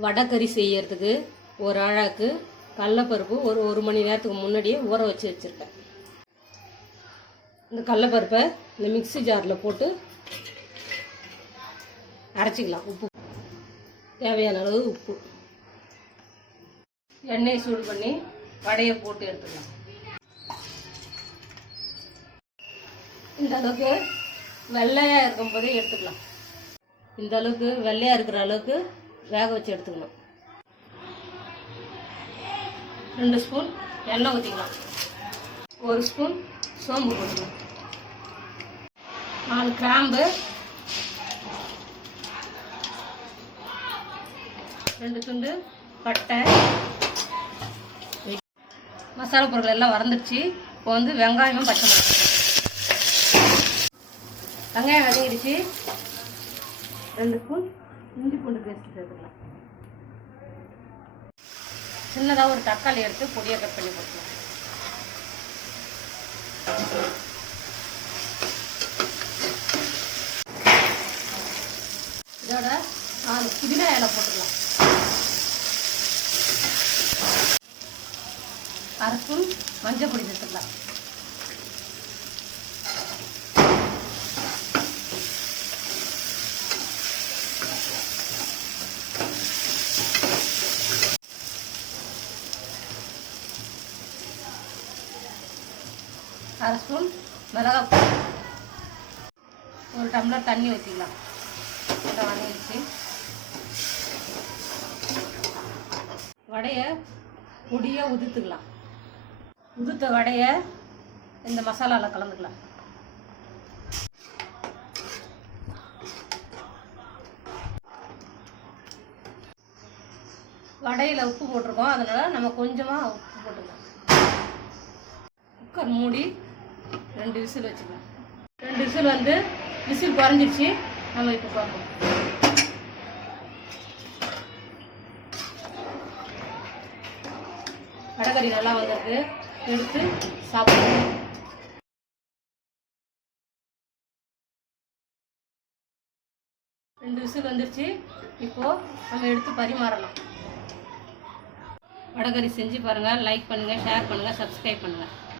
வடைக்கறி செய்யறதுக்கு ஒரு அழகு கடலைப்பருப்பு ஒரு மணி நேரத்துக்கு முன்னாடியே ஊற வச்சு வச்சுருக்கேன். இந்த கடலைப்பருப்பை இந்த மிக்ஸி ஜாரில் போட்டு அரைச்சிக்கலாம். உப்பு தேவையான அளவு உப்பு, எண்ணெயை சூடு பண்ணி வடையை போட்டு எடுத்துக்கலாம். இந்த அளவுக்கு வெள்ளையாக இருக்கும்போதே எடுத்துக்கலாம். இந்த அளவுக்கு வெள்ளையாக இருக்கிற அளவுக்கு வேக வச்சு எடுத்துக்கணும். 2 ஸ்பூன் எண்ணெய் ஊற்றிக்கலாம். 1 ஸ்பூன் சோம்பு போட்டுக்கலாம். 4 கிராம்பு, 2 துண்டு பட்டை. மசாலா பொருட்கள் எல்லாம் வறந்துடுச்சு. இப்போ வந்து வெங்காயமும் பச்சை மிளகாய். வெங்காயம் வதங்கிடுச்சு. 2 ஸ்பூன் இஞ்சி பூண்டு பேஸ்ட் சேர்த்துக்கலாம். சின்னதாக ஒரு தக்காளி எடுத்து பொடியை கட் பண்ணி போட்டுக்கலாம். இதோட 4 புதினா இலை போட்டுக்கலாம். 1/2 ஸ்பூன் மஞ்சள் பொடி சேர்த்துக்கலாம். அரை ஸ்பூன் மிளகாய், 1 டம்ளர் தண்ணி ஊற்றிக்கலாம். இதை வதங்கிடுச்சு. வடையை பொடியாக உதுத்துக்கலாம். உதுத்த வடையை இந்த மசாலாவில் கலந்துக்கலாம். வடையில் உப்பு போட்டிருக்கோம், அதனால் நம்ம கொஞ்சமாக உப்பு போட்டுக்கலாம். குக்கர் மூடி 2 விசில் வச்சுக்கலாம். 2 விசில் வந்து விசில் குறைஞ்சிடுச்சு. நம்ம இப்போ பார்ப்போம். வடைக்கறி நல்லா வந்திருக்கு. எடுத்து சாப்பிடுவோம். ரெண்டு விசில் வந்துருச்சு. இப்போது நம்ம எடுத்து பரிமாறலாம். வடைக்கறி செஞ்சு பாருங்கள். லைக் பண்ணுங்கள், ஷேர் பண்ணுங்கள், சப்ஸ்கிரைப் பண்ணுங்கள்.